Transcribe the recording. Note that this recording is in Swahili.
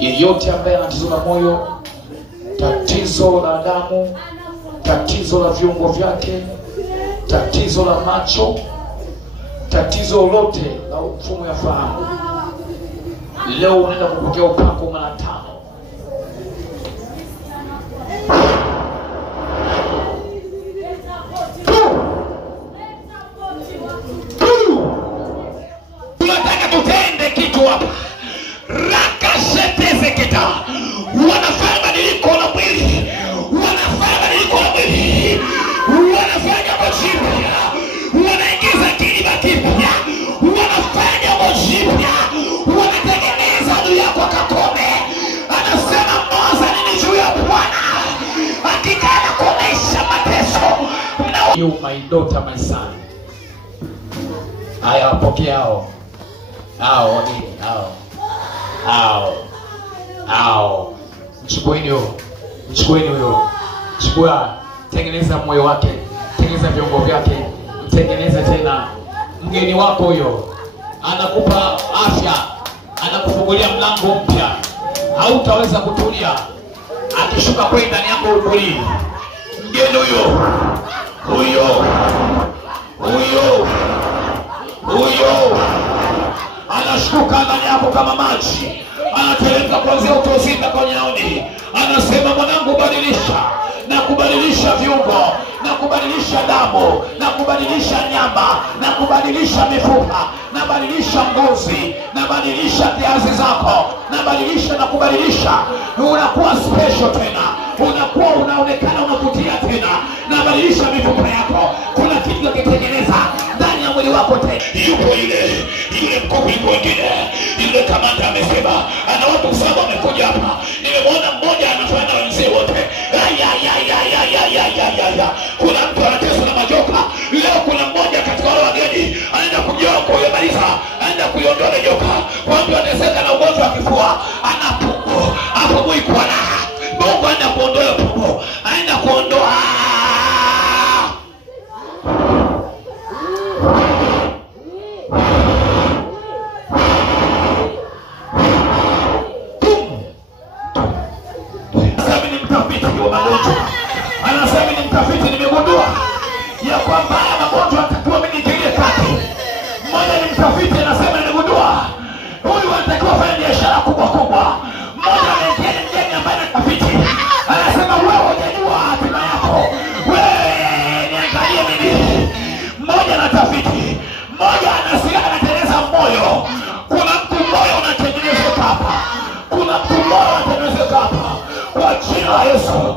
Yeyote ambaye ana tatizo la moyo, tatizo la damu, tatizo la viungo vyake, tatizo la macho, tatizo lolote la mfumo ya fahamu, leo unaenda kupokea upako mara 5. Tunataka tutende kitu hapa. Rakasheteze kita. Wanafanya badiliko la mwili. Wanafanya badiliko la mwili. Wanafanya mojipya. Wanaingiza kilima kipya. Wanafanya mojipya. Wanatengeneza adui yako akakome. Anasema moza nini juu ya Bwana. Hakika anakomesha mateso. You my daughter, my son. Haya, wapokea hao. Hao nini? Hao. Mchukueni huyo. Chukua, tengeneza moyo wake, tengeneza viungo vyake, mtengeneze tena. Mgeni wako huyo anakupa afya, anakufungulia mlango mpya. Hautaweza kutulia akishuka kwenda ndani yako ukuli. Mgeni huyo anashuka ndani yako kama maji, anateremka kuanzia utosita kwa nyaoni. Anasema mwanangu, badilisha, na kubadilisha viungo, na kubadilisha damu, na kubadilisha nyama, na kubadilisha mifupa, na badilisha ngozi, na badilisha kiazi zako, na badilisha na kubadilisha. Unakuwa special tena, unakuwa unaonekana unavutia tena, na badilisha mifupa yako. Kuna kitu kitengeneza ndani ya mwili wako tena. Yupo yule mkopi mwingine, yule kamanda amesema ana watu 7 wamekuja hapa. Nimemwona mmoja anafanya na wenzao wote. Kuna mtu anateswa na majoka. Leo kuna mmoja katika wale wageni anaenda kujoa kuyamaliza, anaenda kuiondoa ile joka. Kwa mtu anateseka na ugonjwa wa kifua, anapumu hapo mwili kwa raha. Mungu anaenda kuondoa pumu, anaenda kuondoa. Anasema ni mtafiti, nimegundua ya kwamba magonjwa atakiwa mimi niingilie kati. Mmoja ni mtafiti anasema nimegundua huyu anatakiwa fanya biashara kubwa. Mmoja anaingia mgeni ambaye ni mtafiti, anasema wewe hujajua hatima yako, wewe niangalie mimi. Mmoja anatafiti, mmoja anasikia anatengeneza moyo. Kuna mtu moyo unatengenezeka hapa, kuna mtu moyo unatengenezeka hapa kwa jina la Yesu.